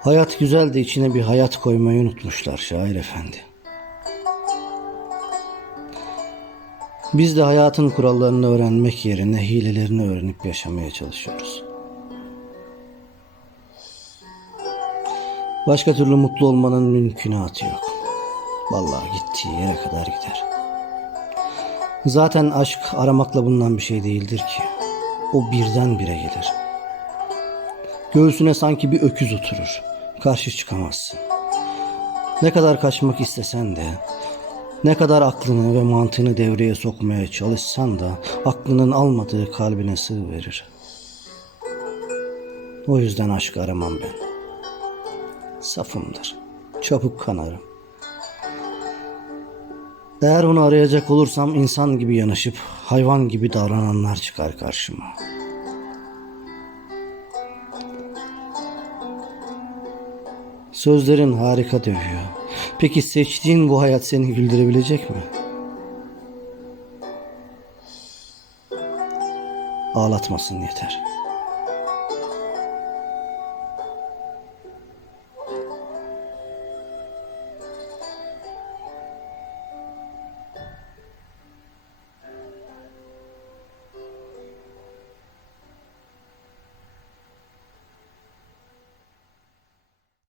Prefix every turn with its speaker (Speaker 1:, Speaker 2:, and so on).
Speaker 1: Hayat güzel de içine bir hayat koymayı unutmuşlar şair efendi. Biz de hayatın kurallarını öğrenmek yerine hilelerini öğrenip yaşamaya çalışıyoruz. Başka türlü mutlu olmanın mümkünatı yok. Vallahi gittiği yere kadar gider. Zaten aşk aramakla bulunan bir şey değildir ki. O birdenbire gelir. Göğsüne sanki bir öküz oturur. Karşı çıkamazsın. Ne kadar kaçmak istesen de, ne kadar aklını ve mantığını devreye sokmaya çalışsan da aklının almadığı kalbine sığ verir. O yüzden aşk aramam ben. Safımdır. Çabuk kanarım. Eğer onu arayacak olursam insan gibi yanaşıp hayvan gibi davrananlar çıkar karşıma. Sözlerin harika dövüyor. Peki seçtiğin bu hayat seni güldürebilecek mi? Ağlatmasın yeter.